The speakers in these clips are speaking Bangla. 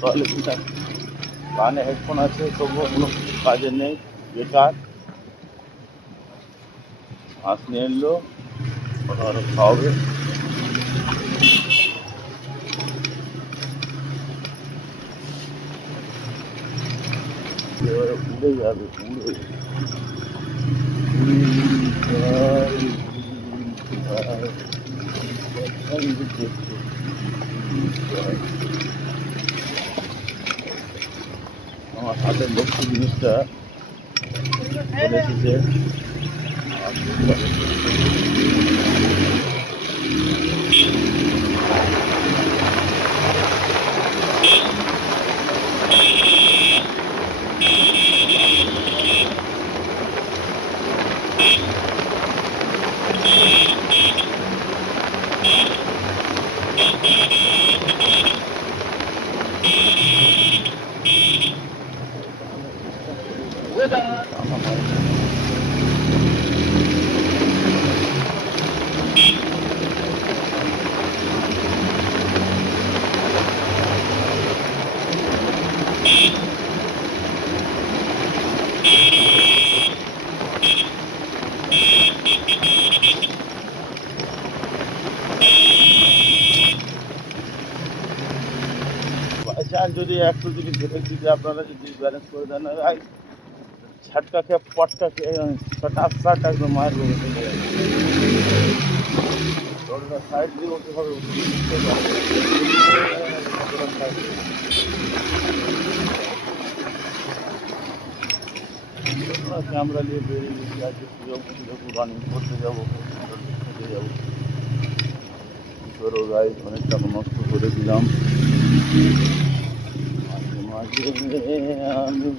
তাহলে কিনা কানে হেডফোন আছে তবুও কোনো কাজে নেই, বেকার। মাছ নিয়ে এলো, ওটা আরো খাওয়াবে। এবারে উড়ে যাবে, উড়ে আমার হাতের লক্ষ্য জিনিসটা চলে এসেছে। যদি একটু যদি ব্রেক যদি আপনারা যদি ব্যালেন্স করে দেন, ঝাটকা খেয়ে পটকা খেয়ে ফটাফট একদম মায়ের রোগে চলে যাবে। সাইড দিয়ে ওঠে হবে, ক্যামেরা নিয়ে বেরিয়ে গেছি আজকে সুযোগ রানিং করতে যাবো, খেতে যাবো। করো গাইজ, অনেক টাকা নষ্ট করে দিলাম। মাঝে মাঝে আমি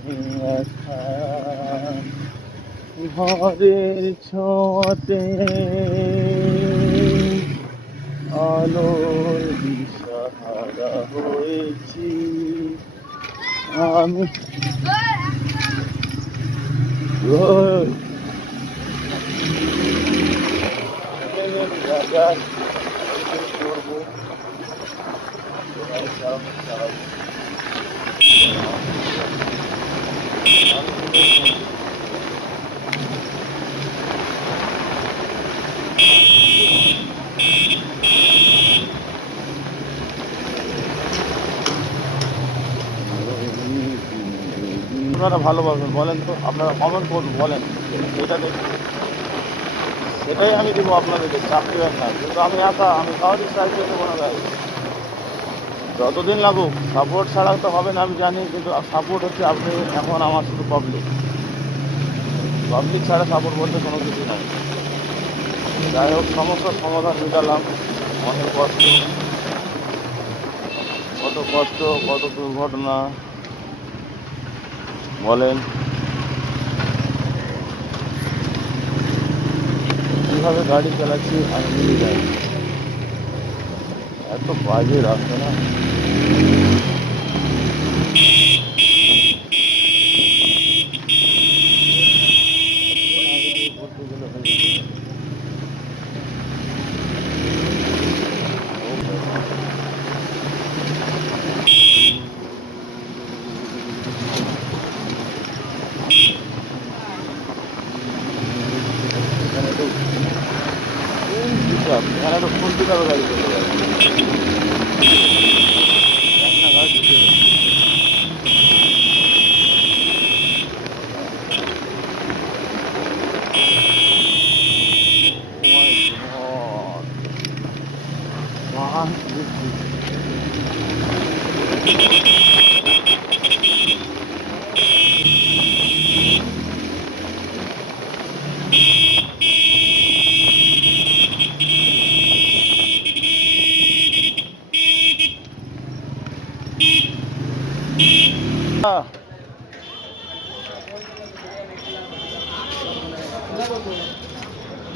ঘরের ছোঁয়াতে আলোর দিশাহারা হয়েছি আমি। করবো আপনারা ভালোবাসবেন বলেন তো, আপনারা কমেন্ট করুন, বলেন এটা দেখুন, সেটাই আমি দেবো আপনাদেরকে, চাপ দেবেন না। কিন্তু আমি একা, আমি কাউকে সাহায্য দেবো না গাইজ। যতদিন লাগুক সাপোর্ট ছাড়া তো হবে না আমি জানি, কিন্তু সাপোর্ট হচ্ছে আপনি এখন আমার শুধু পাবলিক ছাড়া সাপোর্ট বলতে কোনো কিছু নাই। যাই হোক, সমস্যার সমাধান মেটালাম। অনেক কষ্ট, কত দুর্ঘটনা বলেন, কীভাবে গাড়ি চালাচ্ছি আমি নিজে জানি। এত বাজে রাস্তা না। এখানে তো ফুল দিতে গাড়ি চলে যাবে।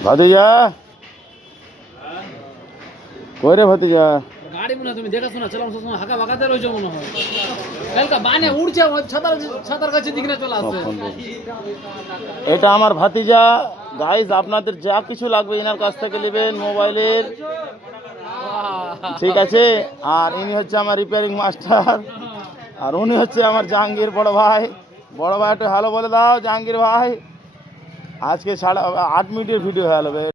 ভাতিজা কই রে ভাতিজা? গাড়ি মনে তুমি দেখাশোনা চালাও, সবসময় হাঁকা বাঁকাতে রয়েছে মনে হয়। কালকা বানে উড়ছে, ছাতার কাছে দিকে চলে আসছে। এটা আমার ভাতিজা গাইজ, আপনাদের যা কিছু লাগবে এনার কাছ থেকে নেবেন মোবাইলের, ঠিক আছে? আর ইনি হচ্ছে আমার রিপেয়ারিং মাস্টার। আর উনি হচ্ছে আমার জাহাঙ্গীর বড় ভাই। বড় ভাই একটু হ্যালো বলে দাও জাহাঙ্গীর ভাই। আজকে 8 মিনিটের ভিডিও হয়ে গেল।